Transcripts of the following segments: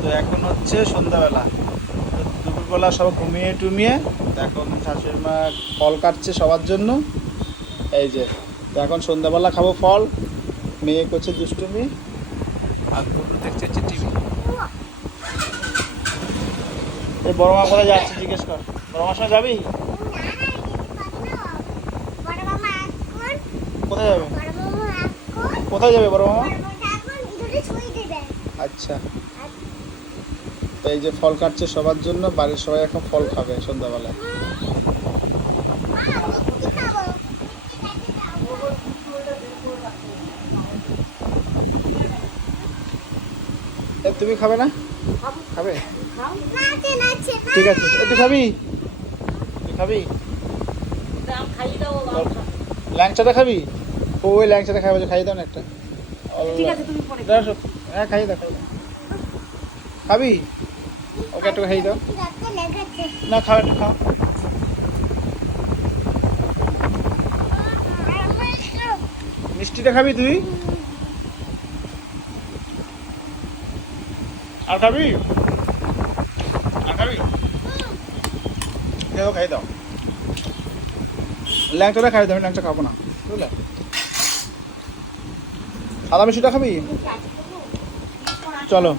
তো এখন হচ্ছে সন্ধ্যাবেলা, তো দুপুরবেলা সব ঘুমিয়ে টুমিয়ে তো এখন শাশুড়ি মা ফল কাটছে সবার জন্য। এই যে, তো এখন সন্ধ্যাবেলা খাবো ফল, মেয়ে করছে দুষ্টুমি, আর দুটো দেখছে হচ্ছে টিভি। এই বড় মা কোথায় যাচ্ছে জিজ্ঞেস কর, বড় মার সঙ্গে যাবি? কোথায় যাবে? কোথায় যাবে বড় মামা? আচ্ছা, তো এই যে ফল কাটছে সবার জন্য, বাড়ির সবাই এখন ফল খাবে সন্ধ্যাবেলায়। তুমি খাবে না? খাবে, ঠিক আছে। তুই খাবি? তুই খাবি ল্যাংচাটা খাবি? ওই ল্যাংচাটা খাবে, খাইয়ে দাও না একটা। হ্যাঁ খাইয়ে দাও, খাইয়ে দাও। খাবি? ওকে একটু খাইয়ে দাও না, খাও একটু খাও। মিষ্টিটা খাবি তুই? আর খাবি? আর খাবি? খেয়ে দাও, খাইয়ে দাও। ল্যাংচাটা খাইয়ে দাও, আমি ল্যাংচা খাবো না, বুঝলে? সাদা মিষ্টিটা খাবি? চলো,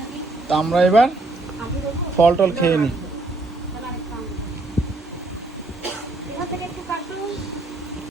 তা আমরা এবার ফল টল খেয়ে নিই।